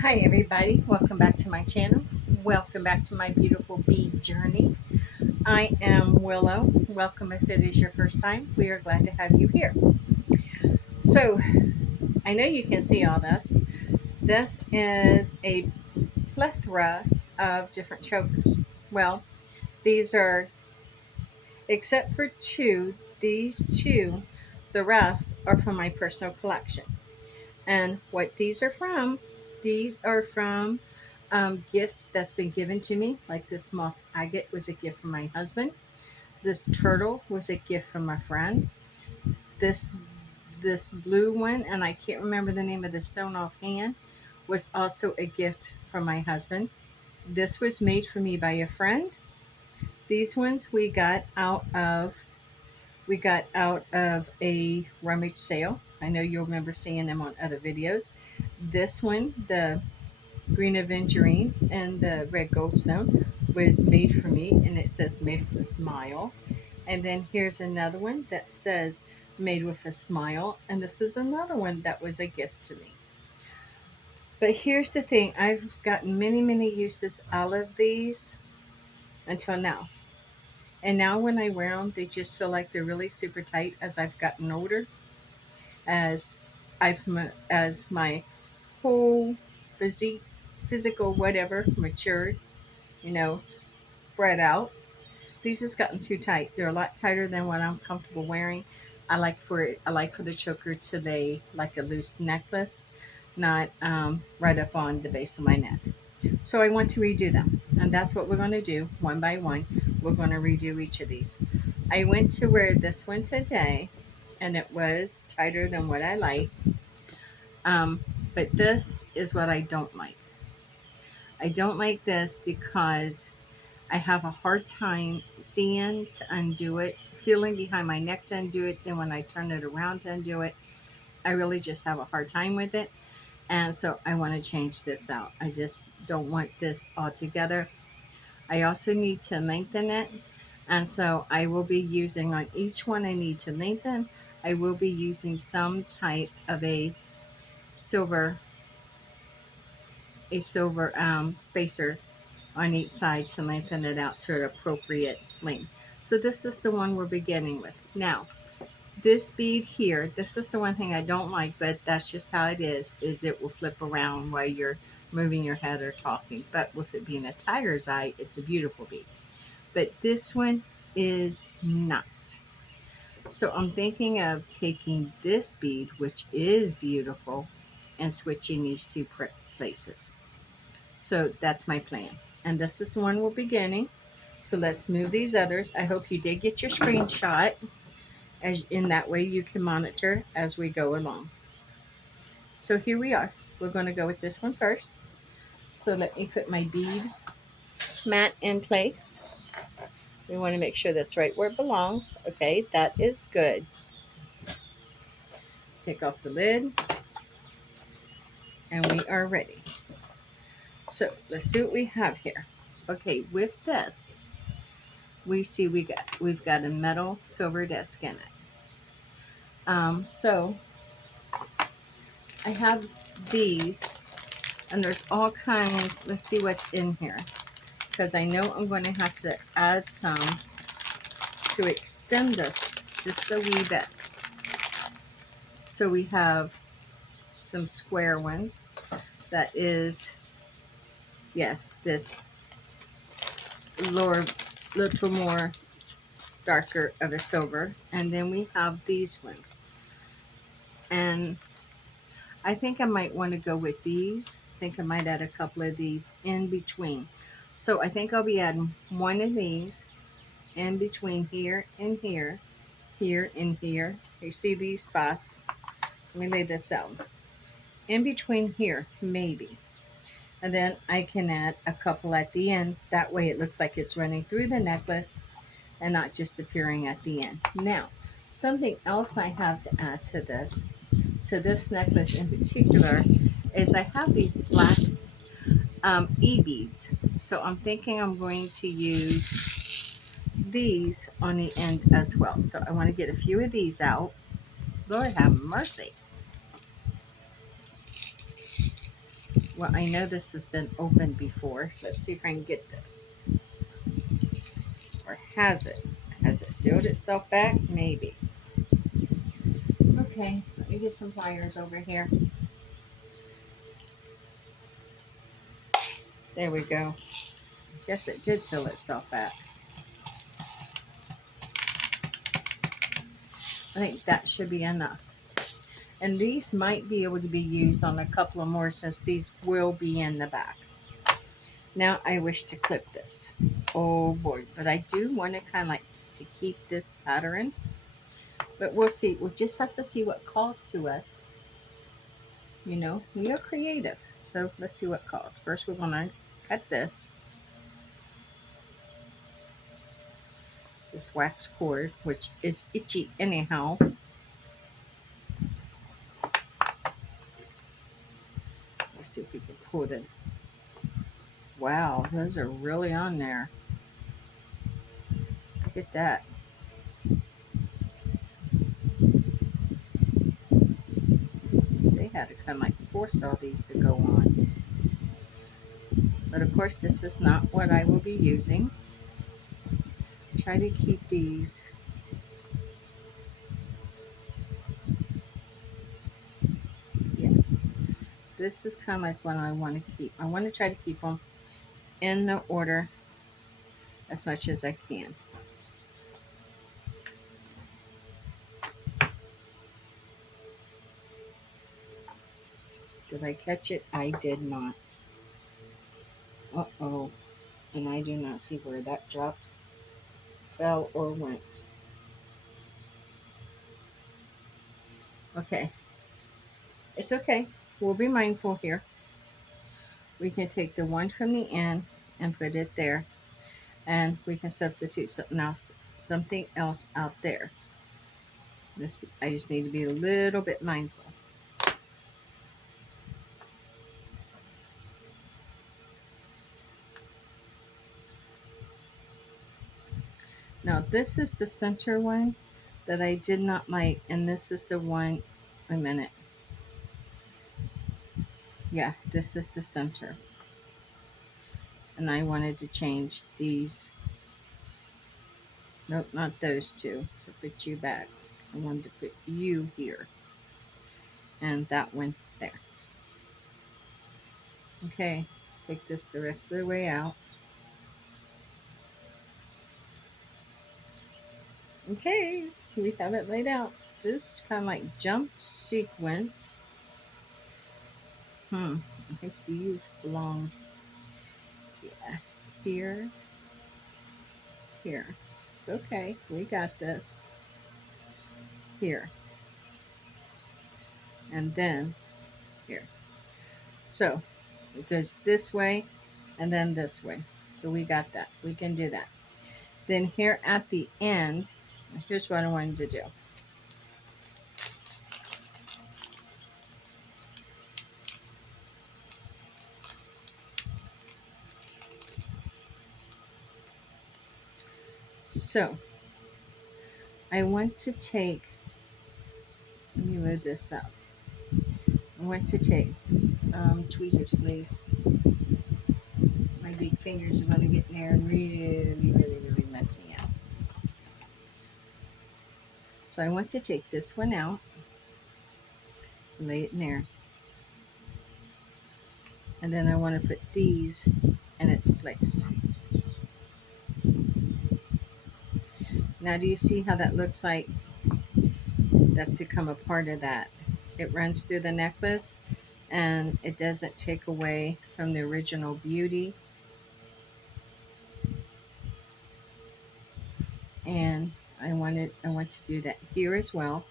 Hi everybody, welcome back to my channel. Welcome back to my beautiful bead journey. I am Willow. Welcome if it is your first time. We are glad to have you here. So, I know you can see all this. This is a plethora of different chokers. Well, these are, except for two, these two, the rest are from my personal collection. And what these are from gifts that's been given to me. Like this moss agate was a gift from my husband. This turtle was a gift from a friend. This this blue one, and I can't remember the name of the stone offhand, was also a gift from my husband. This was made for me by a friend. These ones we got out of a rummage sale. I know you'll remember seeing them on other videos. This one, the green aventurine and the red goldstone, was made for me, and it says made with a smile. And then here's another one that says made with a smile, and this is another one that was a gift to me. But here's the thing, I've gotten many uses out of these until now. And now when I wear them, they just feel like they're really super tight as I've gotten older, as as my whole physique, physical whatever matured, spread out. These has gotten too tight. They're a lot tighter than what I'm comfortable wearing. I like for the choker to lay like a loose necklace, not right up on the base of my neck. So I want to redo them, and that's what we're going to do one by one. We're going to redo each of these. I went to wear this one today, and it was tighter than what I like. Um, but this is what I don't like. I don't like this because I have a hard time seeing to undo it, feeling behind my neck to undo it. Then when I turn it around to undo it, I really just have a hard time with it. And so I want to change this out. I just don't want this altogether. I also need to lengthen it. And so I will be using on each one I need to lengthen, I will be using some type of silver, a silver spacer on each side to lengthen it out to an appropriate length. So this is the one we're beginning with. Now, this bead here, this is the one thing I don't like, but that's just how it is it will flip around while you're moving your head or talking. But with it being a tiger's eye, it's a beautiful bead. But this one is not. So I'm thinking of taking this bead, which is beautiful, and switching these two places. So that's my plan. And this is the one we're beginning. So let's move these others. I hope you did get your screenshot, as in that way you can monitor as we go along. So here we are. We're going to go with this one first. So let me put my bead mat in place. We want to make sure that's right where it belongs. Okay, that is good. Take off the lid, and we are ready. So let's see what we have here. Okay, with this, we've got a metal silver disc in it. So I have these, and there's all kinds. Let's see what's in here, because I know I'm going to have to add some to extend this just a wee bit. So we have some square ones. That is, yes, this lower, little more darker of a silver. And then we have these ones. And I think I might want to go with these. I think I might add a couple of these in between. So I think I'll be adding one of these in between here and here, here and here. You see these spots? Let me lay this out. In between here, maybe. And then I can add a couple at the end. That way it looks like it's running through the necklace and not just appearing at the end. Now, something else I have to add to this necklace in particular, is I have these black e-beads. So I'm thinking I'm going to use these on the end as well. So I want to get a few of these out. Lord have mercy. Well, I know this has been opened before. Let's see if I can get this. Or has it? Has it sealed itself back? Maybe. Okay, let me get some pliers over here. There we go. Guess it did seal itself back. I think that should be enough. And these might be able to be used on a couple of more since these will be in the back. Now I wish to clip this. Oh boy, but I do want to kind of like to keep this pattern. But we'll see. We'll just have to see what calls to us. You know, we are creative. So let's see what calls. First we're going to cut this wax cord, which is itchy anyhow. Let's see if we can pull it. Wow, those are really on there. Look at that. They had to kind of like force all these to go on. But of course, this is not what I will be using. Try to keep these. Yeah, this is kind of like what I want to keep. I want to try to keep them in the order as much as I can. Did I catch it? I did not. Uh-oh. And I do not see where that dropped, fell, or went. Okay. It's okay. We'll be mindful here. We can take the one from the end and put it there. And we can substitute something else out there. I just need to be a little bit mindful. Now this is the center one that I did not like, and this is the one, a minute. Yeah, this is the center. And I wanted to change these. Nope, not those two. So put you back. I wanted to put you here. And that one there. Okay, take this the rest of the way out. Okay, we have it laid out. This kind of like jump sequence. I think these belong, yeah, here, here. It's okay. We got this. Here. And then here. So it goes this way and then this way. So we got that. We can do that. Then here at the end, here's what I wanted to do. So I want to take, let me move this up. I want to take tweezers, please. My big fingers are going to get in there and really mess me up. So I want to take this one out, lay it in there. And then I want to put these in its place. Now do you see how that looks like that's become a part of that? It runs through the necklace and it doesn't take away from the original beauty. And I want to do that here as well.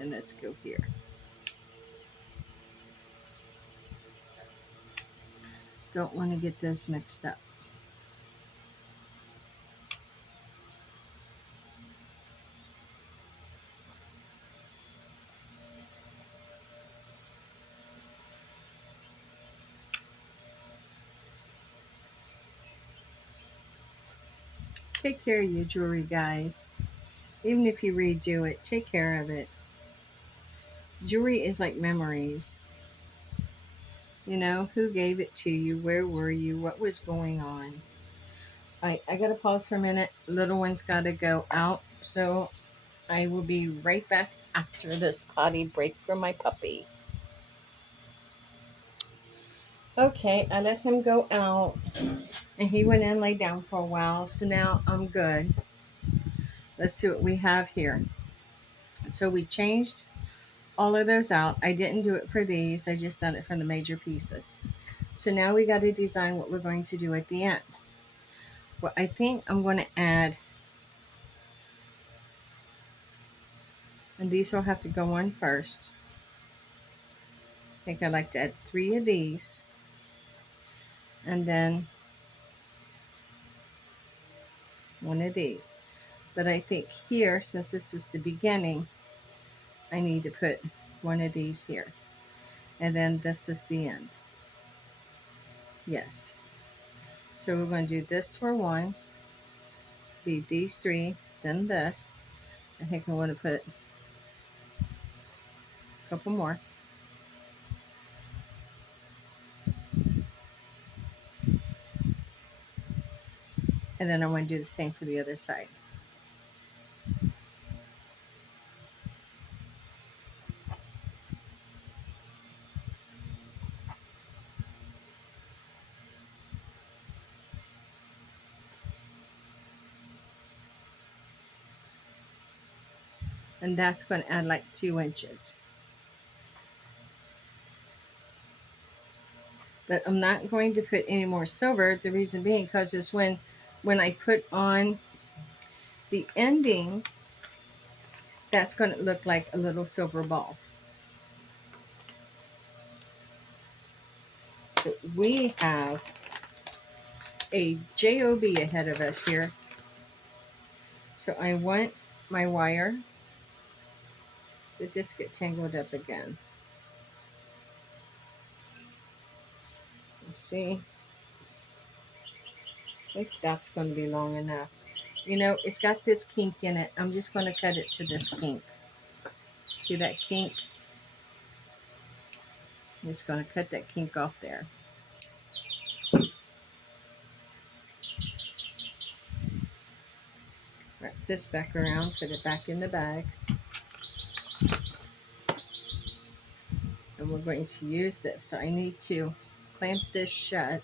And let's go here. Don't want to get those mixed up. Take care of your jewelry, guys. Even if you redo it, take care of it. Jewelry is like memories. You know, who gave it to you? Where were you? What was going on? I gotta pause for a minute. Little one's gotta go out. So I will be right back after this potty break for my puppy. Okay, I let him go out and he went in, lay down for a while. So now I'm good. Let's see what we have here. So we changed all of those out. I didn't do it for these. I just done it for the major pieces. So now we got to design what we're going to do at the end. Well, I think I'm going to add, and these will have to go on first. I think I'd like to add 3 of these, and then 1 of these. But I think here, since this is the beginning, I need to put 1 of these here. And then this is the end. Yes. So we're going to do this for 1, be these 3, then this. I think I want to put a couple more. And then I want to do the same for the other side. And that's going to add like 2 inches. But I'm not going to put any more silver. The reason being because it's when I put on the ending, that's going to look like a little silver ball. So we have a job ahead of us here. So I want my wire to just get tangled up again. Let's see. I think that's going to be long enough. You know, it's got this kink in it. I'm just going to cut it to this kink. See that kink? I'm just going to cut that kink off there. Wrap this back around, put it back in the bag. And we're going to use this. So I need to clamp this shut.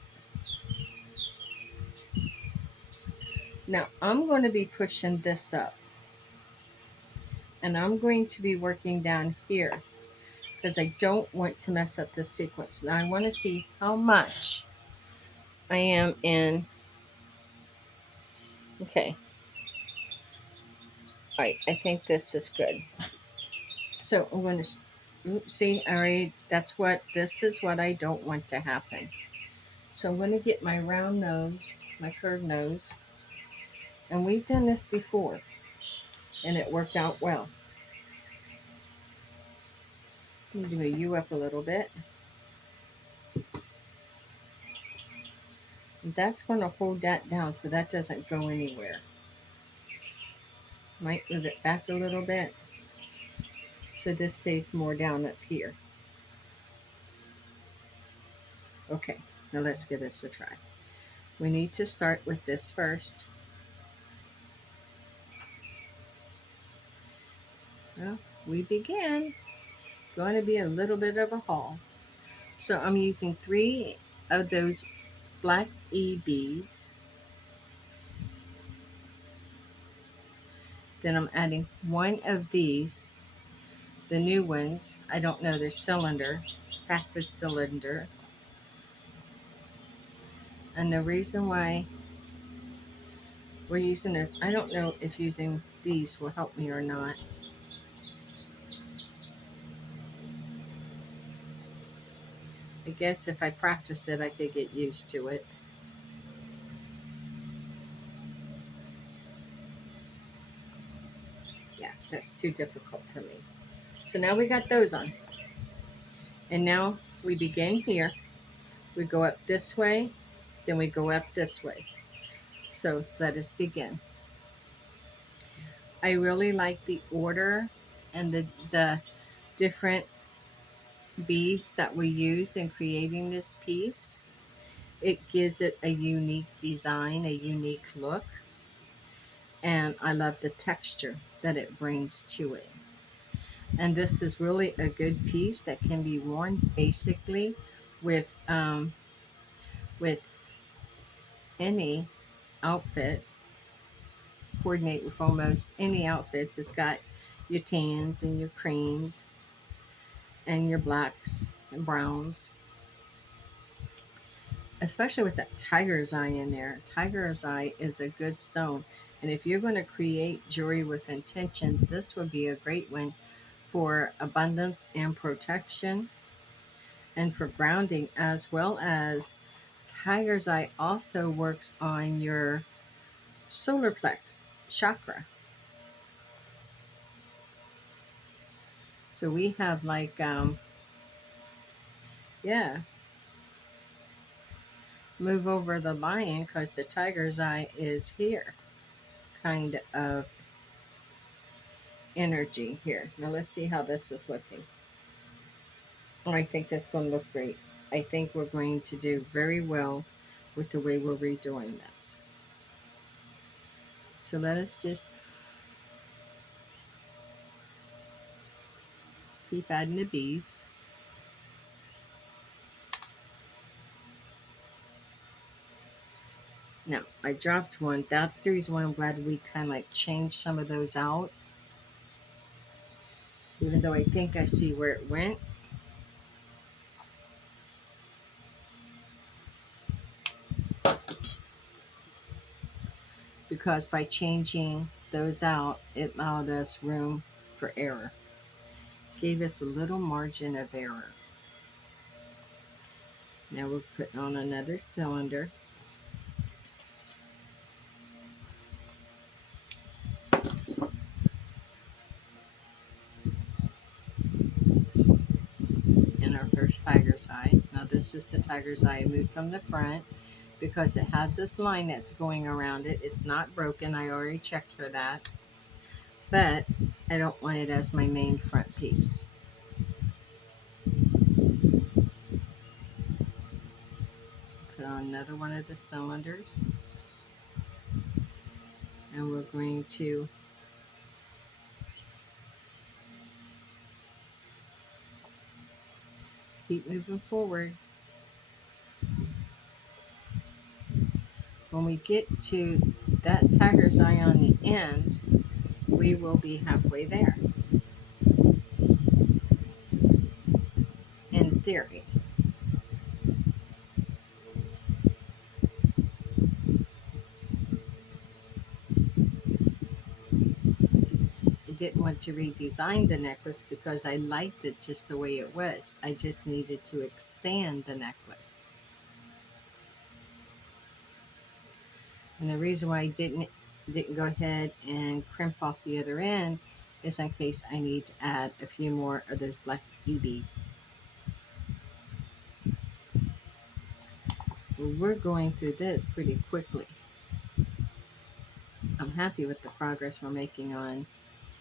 Now I'm going to be pushing this up. And I'm going to be working down here because I don't want to mess up the sequence. Now I want to see how much I am in. Okay. All right, I think this is good. So I'm going to see, all right, this is what I don't want to happen. So I'm going to get my round nose, my curved nose, and we've done this before, and it worked out well. I'm going to do a U up a little bit. And that's going to hold that down so that doesn't go anywhere. Might move it back a little bit so this stays more down up here. Okay, now let's give this a try. We need to start with this first. Well, we begin. Going to be a little bit of a haul. So I'm using 3 of those black E beads. Then I'm adding 1 of these, the new ones. I don't know, they're cylinder, facet cylinder. And the reason why we're using this, I don't know if using these will help me or not. I guess if I practice it, I could get used to it. Yeah, that's too difficult for me. So now we got those on. And now we begin here. We go up this way, then we go up this way. So let us begin. I really like the order and the different beads that we used in creating this piece. It gives it a unique design, a unique look, and I love the texture that it brings to it. And this is really a good piece that can be worn basically with with any outfit, coordinate with almost any outfits. It's got your tans and your creams and your blacks and browns, especially with that tiger's eye in there. Tiger's eye is a good stone. And if you're going to create jewelry with intention, this would be a great one for abundance and protection and for grounding, as well as tiger's eye also works on your solar plex chakra. So we have like, yeah, move over the lion because the tiger's eye is here, kind of energy here. Now let's see how this is looking. Oh, I think that's going to look great. I think we're going to do very well with the way we're redoing this. So let us just keep adding the beads. Now, I dropped one. That's the reason why I'm glad we kind of like changed some of those out. Even though I think I see where it went. Because by changing those out, it allowed us room for error. Gave us a little margin of error. Now we're putting on another cylinder. In our first tiger's eye. Now this is the tiger's eye I moved from the front because it had this line that's going around it. It's not broken. I already checked for that. But I don't want it as my main front piece. Put on another one of the cylinders. And we're going to keep moving forward. When we get to that tiger's eye on the end, we will be halfway there. In theory. I didn't want to redesign the necklace because I liked it just the way it was. I just needed to expand the necklace. And the reason why I didn't go ahead and crimp off the other end is in case I need to add a few more of those black beads. Well, we're going through this pretty quickly. I'm happy with the progress we're making on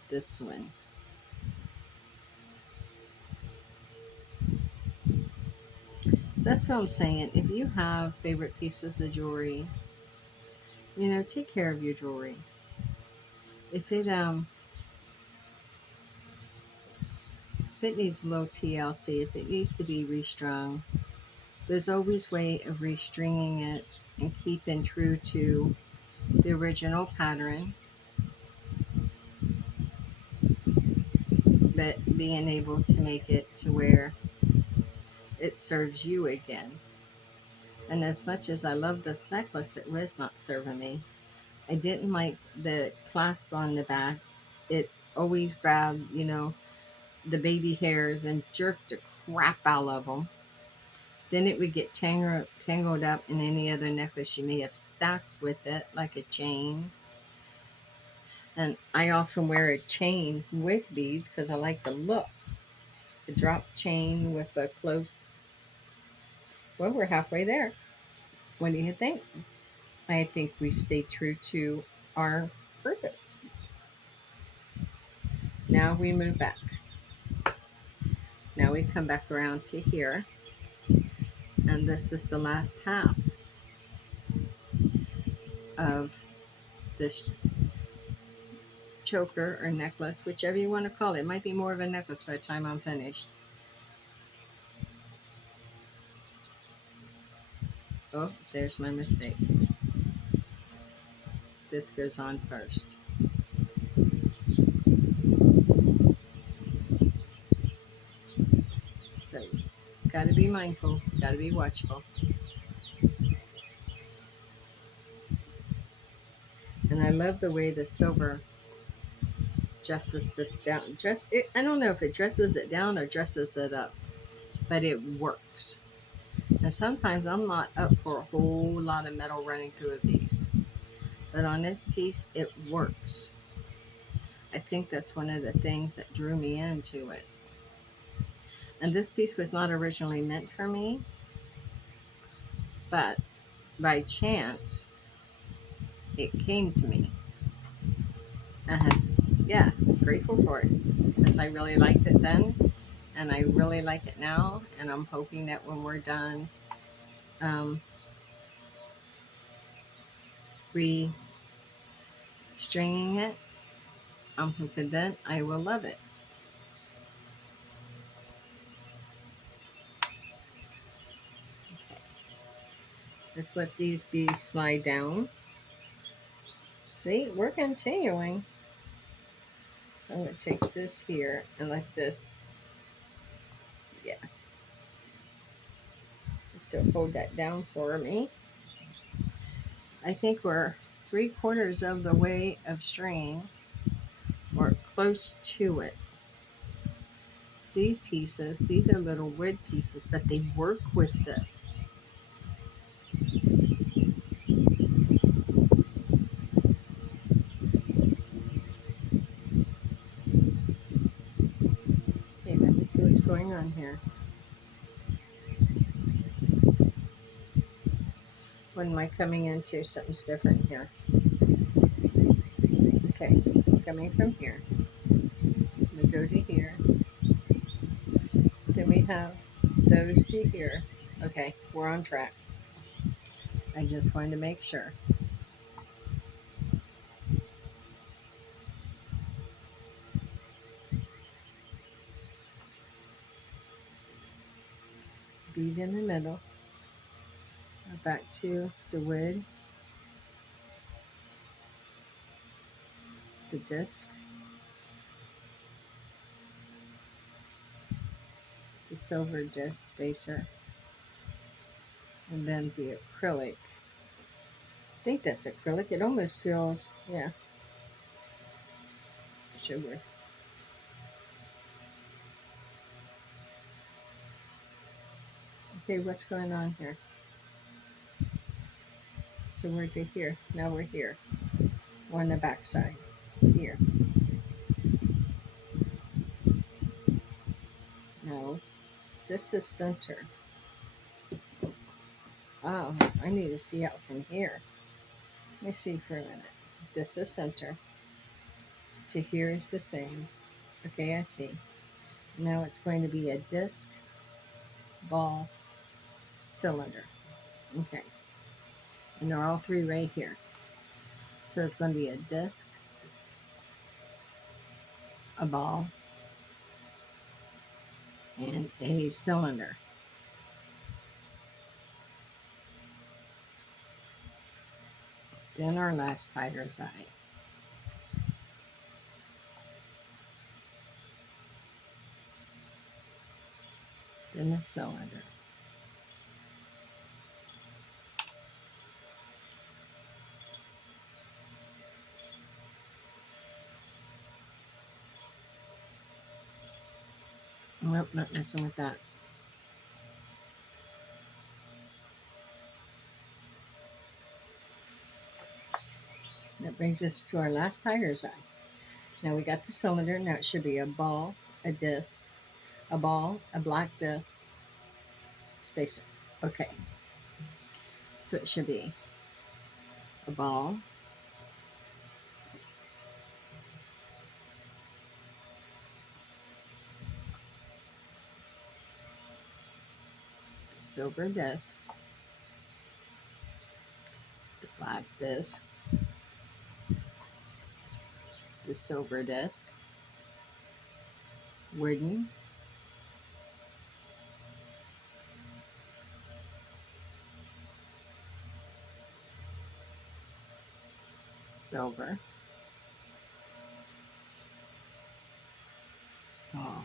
this one. So that's what I'm saying. If you have favorite pieces of jewelry, take care of your jewelry. If it needs low TLC, if it needs to be restrung, there's always way of restringing it and keeping true to the original pattern, but being able to make it to where it serves you again. And as much as I love this necklace, it was not serving me. I didn't like the clasp on the back. It always grabbed, the baby hairs and jerked the crap out of them. Then it would get tangled up in any other necklace you may have stacked with it, like a chain. And I often wear a chain with beads because I like the look. A drop chain with a close. Well, we're halfway there. What do you think? I think we've stayed true to our purpose. Now we move back. Now we come back around to here, and this is the last half of this choker or necklace, whichever you want to call it. It might be more of a necklace by the time I'm finished. Oh, there's my mistake. This goes on first. So, gotta be mindful, gotta be watchful. And I love the way the silver dresses this down. I don't know if it dresses it down or dresses it up, but it works. And sometimes I'm not up for a whole lot of metal running through these. But on this piece, it works. I think that's one of the things that drew me into it. And this piece was not originally meant for me, but by chance, it came to me. Yeah, grateful for it because I really liked it then, and I really like it now. And I'm hoping that when we're done um, re-stringing it, I'm hoping that I will love it. Okay. Let's let these beads slide down. See, we're continuing. So I'm going to take this here and let this, yeah, so hold that down for me. I think we're 3/4 of the way of stringing, or close to it. These pieces, these are little wood pieces, but they work with this. Okay, let me see what's going on here. What am I coming into? Something's different here. Okay, coming from here. We go to here. Then we have those to here. Okay, we're on track. I just wanted to make sure. Bead in the middle. Back to the wood, the disc, the silver disc spacer, and then the acrylic. I think that's acrylic. It almost feels, yeah, sugar. Okay, what's going on here? So we're to here. Now we're here. We're on the back side. Here. No. This is center. Oh, I need to see out from here. Let me see for a minute. This is center. To here is the same. Okay, I see. Now it's going to be a disc, ball, cylinder. Okay. And they're all three right here. So it's going to be a disc, a ball, and a cylinder. Then our last tiger's eye. Then the cylinder. Nope, not messing with that. That brings us to our last tiger's eye. Now we got the cylinder. Now it should be a ball, a disc, a ball, a black disc, spacer. Okay. So it should be a ball, silver disc, the black disc, the silver disc, wooden, silver, ball,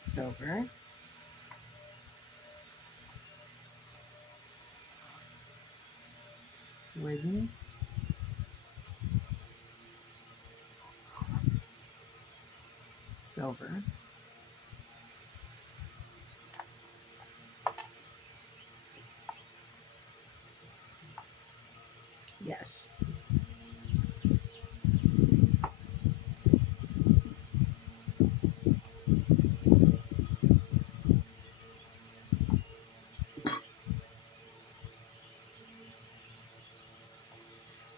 silver, wooden, silver, yes.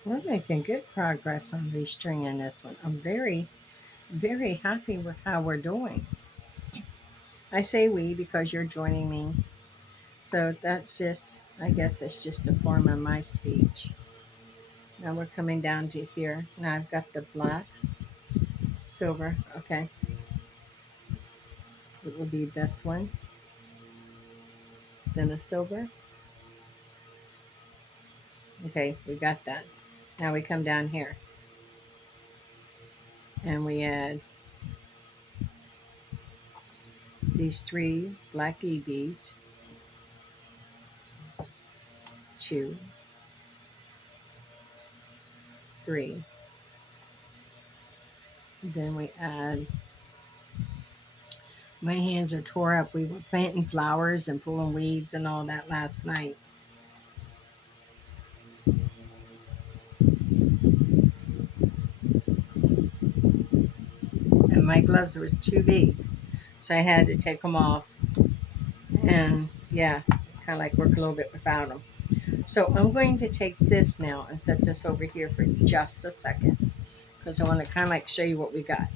We're making good progress on restringing this one. I'm very, very happy with how we're doing. I say we because you're joining me. So that's just, I guess it's just a form of my speech. Now we're coming down to here. Now I've got the black, silver. Okay. It will be this one. Then a silver. Okay, we got that. Now we come down here. And we add these 3 black E beads. 2, 3. Then we add, my hands are tore up. We were planting flowers and pulling weeds and all that last night. And my gloves were too big. So I had to take them off. And yeah, kind of like work a little bit without them. So I'm going to take this now and set this over here for just a second. Because I want to kind of like show you what we got.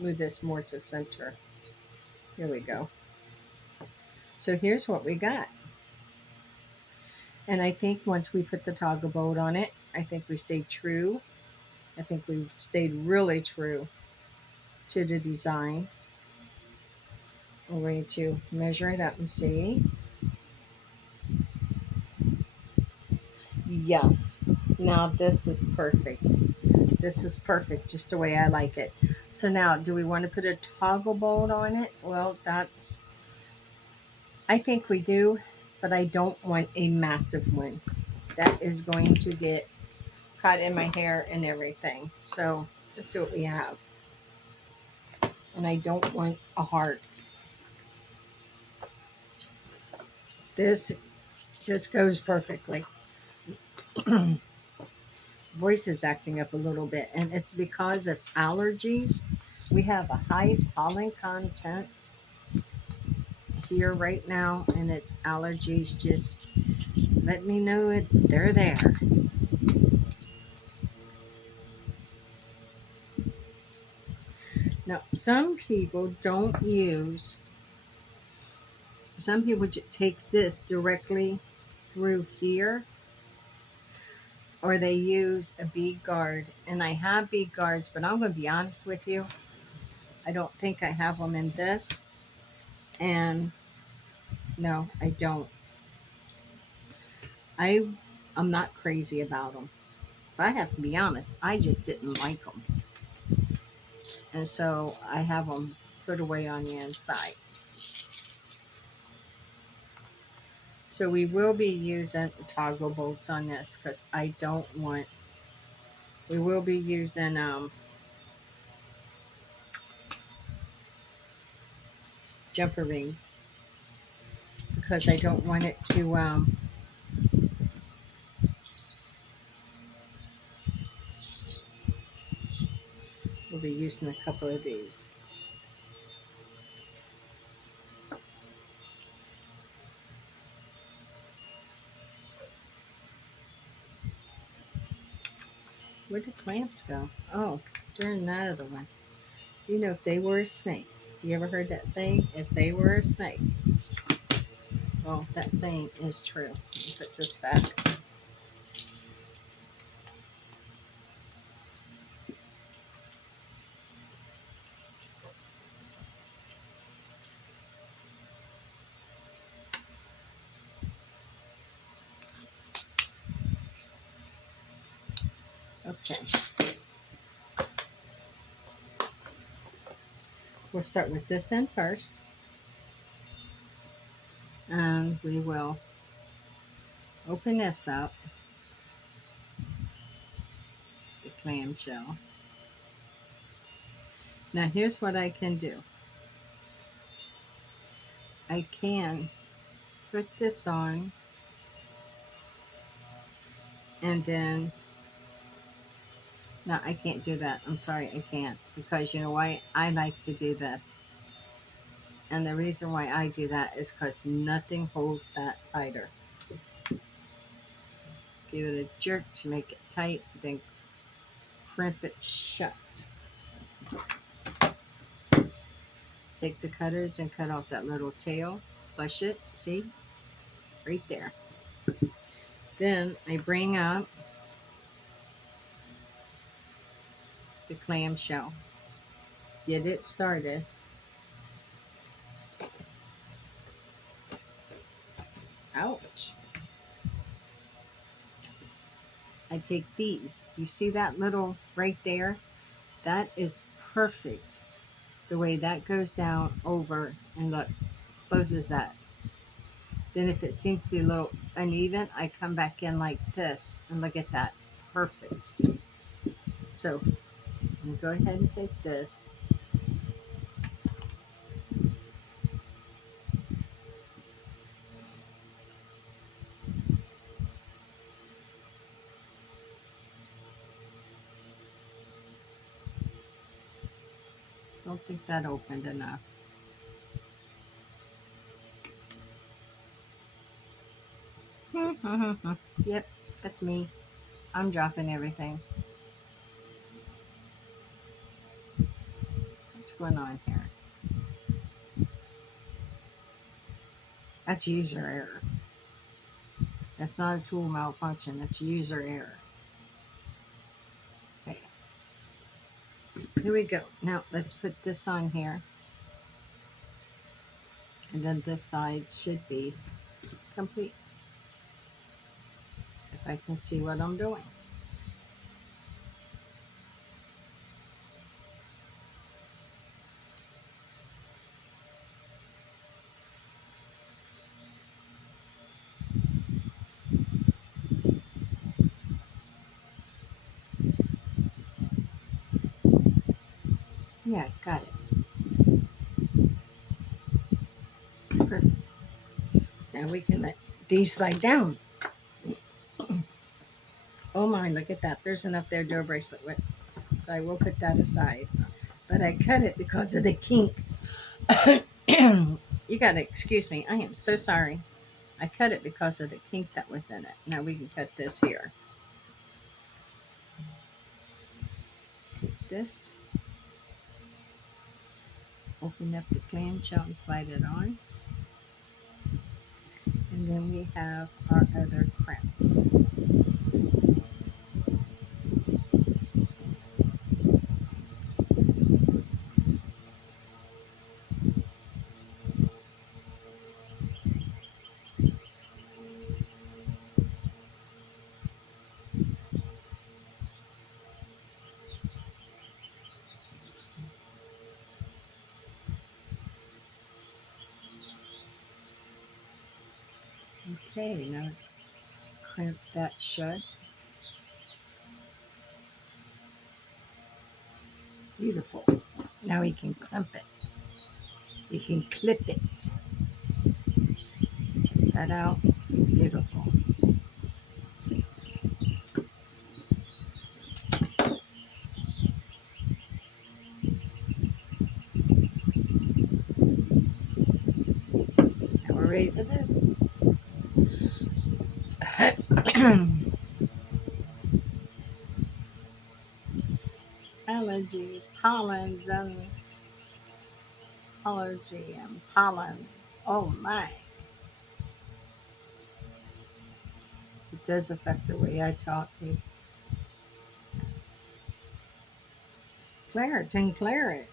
Move this more to center. Here we go. So here's what we got. And I think once we put the toggle bolt on it, I think we stayed true. I think we stayed really true to the design. We're going to measure it up and see. Yes. Now this is perfect. This is perfect, just the way I like it. So now, do we want to put a toggle bolt on it? Well, I think we do, but I don't want a massive one. That is going to get caught in my hair and everything. So let's see what we have. And I don't want a heart. This just goes perfectly. Voice is acting up a little bit, and it's because of allergies. We have a high pollen content here right now, and it's allergies. Just let me know it. They're there. Now, some people don't use. Some people takes this directly through here, or they use a bead guard. And I have bead guards, but I'm going to be honest with you. I don't think I have them in this. And no, I don't. I I'm not crazy about them. If I have to be honest, I just didn't like them. And so I have them put away on the inside. So we will be using toggle bolts on this because I don't want, we will be using jumper rings because I don't want it to, we'll be using a couple of these. Where'd the clamps go? Oh, they're in that other one. You know, if they were a snake. You ever heard that saying? If they were a snake. Well, that saying is true. Let me put this back. Okay. We'll start with this end first. And we will open this up, the clamshell. Now here's what I can do. I can put this on and then, no, I can't do that. I'm sorry, I can't. Because you know why? I like to do this. And the reason why I do that is because nothing holds that tighter. Give it a jerk to make it tight, then crimp it shut. Take the cutters and cut off that little tail. Flush it, see? Right there. Then I bring up the clamshell. Get it started. Ouch. I take these. You see that little right there? That is perfect. The way that goes down over and look, closes that. Then if it seems to be a little uneven, I come back in like this and look at that. Perfect. So I'm going to go ahead and take this. Don't think that opened enough. Yep, that's me. I'm dropping everything. What's going on here? That's user error. That's not a tool malfunction. That's user error. Okay. Here we go. Now let's put this on here. And then this side should be complete. If I can see what I'm doing. Yeah, got it. Perfect. Now we can let these slide down. Oh my, look at that. There's enough there to do a bracelet with. So I will put that aside. But I cut it because of the kink. You gotta excuse me. I am so sorry. I cut it because of the kink that was in it. Now we can cut this here. Take this. Open up the clamshell and slide it on. And then we have our other crimp. Okay, now let's crimp that shut. Beautiful. Now we can clamp it. You can clip it. Check that out. Beautiful. Now we're ready for this. allergies, pollens, and allergy and pollen. Oh my. It does affect the way I talk. Clear it and clear it.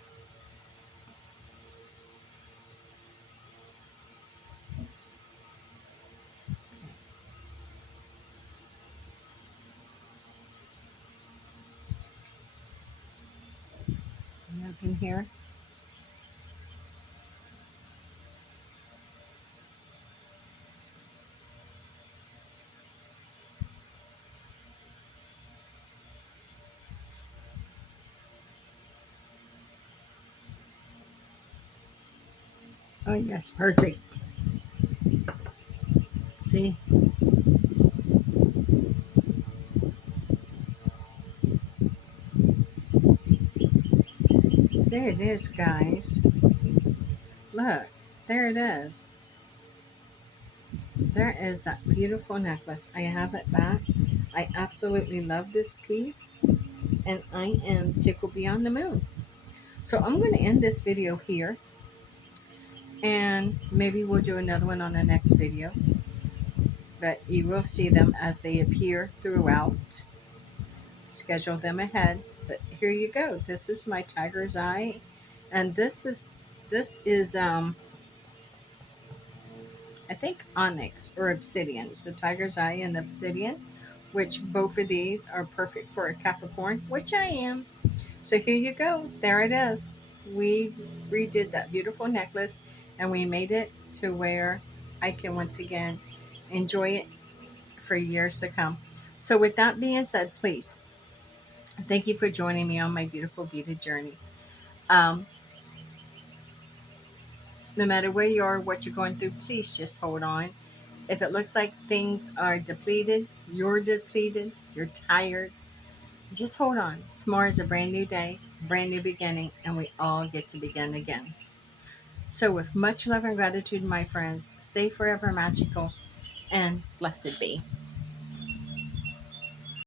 You can hear. Oh yes, perfect. See, there it is, guys. Look, there it is. There is that beautiful necklace. I have it back. I absolutely love this piece, and I am tickled beyond the moon. So I'm going to end this video here, and maybe we'll do another one on the next video. But you will see them as they appear throughout. Schedule them ahead. But here you go. This is my tiger's eye, and this is I think onyx or obsidian. So tiger's eye and obsidian, which both of these are perfect for a Capricorn, which I am. So here you go. There it is. We redid that beautiful necklace, and we made it to where I can once again enjoy it for years to come. So with that being said, please thank you for joining me on my beautiful beaded journey. Um, no matter where you are, what you're going through, please just hold on. If it looks like things are depleted, you're tired, just hold on. Tomorrow is a brand new day, brand new beginning, and we all get to begin again. So, with much love and gratitude, my friends, stay forever magical and blessed be.